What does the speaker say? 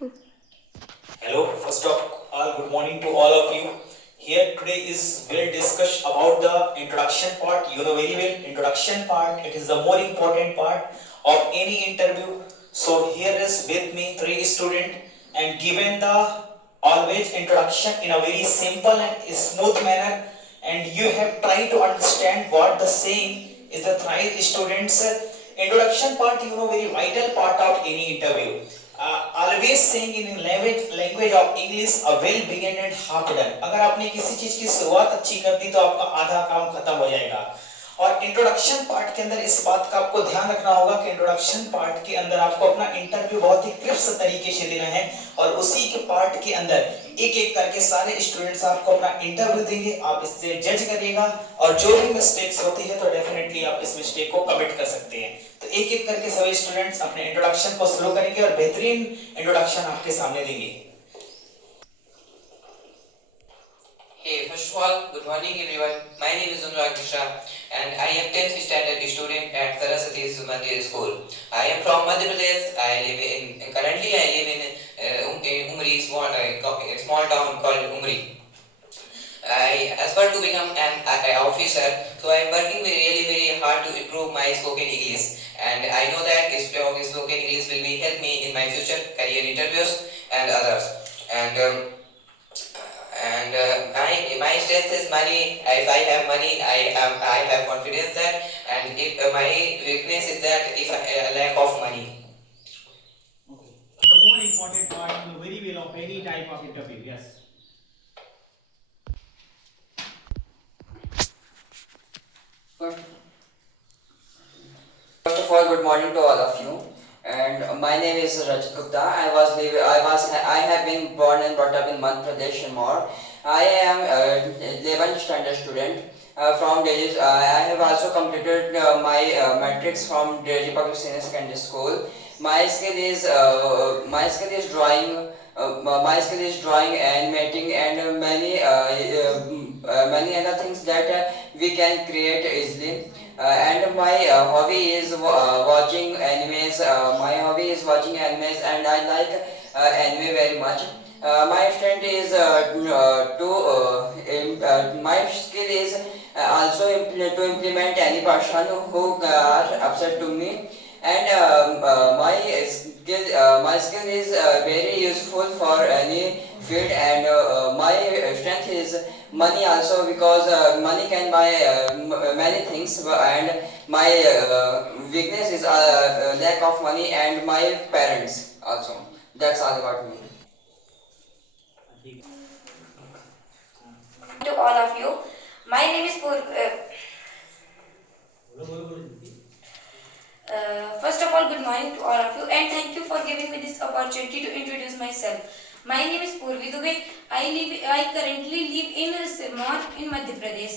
Hello, first of all, good morning to all of you. Here today is we'll discuss about the introduction part. You know very well, introduction part. It is the more important part of any interview. So here is with me three students and given the always introduction in a very simple and smooth manner. And you have tried to understand what the saying is the three students. Introduction part, you know, very vital part of any interview. Always saying in language of English a well begun and half done. अगर आपने किसी चीज की शुरुआत अच्छी कर दी तो आपका आधा काम खत्म हो जाएगा। और इंट्रोडक्शन पार्ट के अंदर इस बात का आपको ध्यान रखना होगा कि इंट्रोडक्शन पार्ट के अंदर आपको अपना इंटरव्यू बहुत ही क्रिस्प तरीके से देना है और उसी के पार्ट के अंदर एक एक करके सारे स्टूडेंट्स आपको अपना इंटरव्यू देंगे, आप इससे जज करिएगा और जो भी मिस्टेक्स होती है तो डेफिनेटली आप इस मिस्टेक को कमिट कर सकते हैं। तो एक एक करके सभी स्टूडेंट्स अपने इंट्रोडक्शन को शुरू करेंगे और बेहतरीन इंट्रोडक्शन आपके सामने देंगे। Hey, first of all, good morning everyone. My name is Anurag Mishra and I am 10th standard student at Saraswati Mandir School. I am from Madhya Pradesh. Currently I live in Umri, small town called Umri. I aspire to become an officer, so I am working very hard to improve my spoken English. And I know that spoken English will be help me in my future career interviews and others. And my strength is money. If I have money, I have confidence that, and if my weakness is that if I lack of money. Okay. The more important part, you know very well of any type of interview. Yes. First, first of all, good morning to all of you. And my name is Rajat Gupta. I have been born and brought up in Madhya Pradesh and more. I am 11th standard student from Delhi. I have also completed my matrix from Delhi Public Senior Secondary School. My skill is drawing. My skill is drawing and mating and many other things that we can create easily. And my hobby is watching animes. My hobby is watching animes, and I like anime very much. My strength is my skill is also to implement any person who are upset to me, and my skill is very useful for any field, and my strength is money also, because money can buy many things, and my weakness is lack of money and my parents also. That's all about me. To all of you. My name is first of all, good morning to all of you, and thank you for giving me this opportunity to introduce myself. My name is Purvi Dubey. I currently live in Sirmaur in Madhya Pradesh.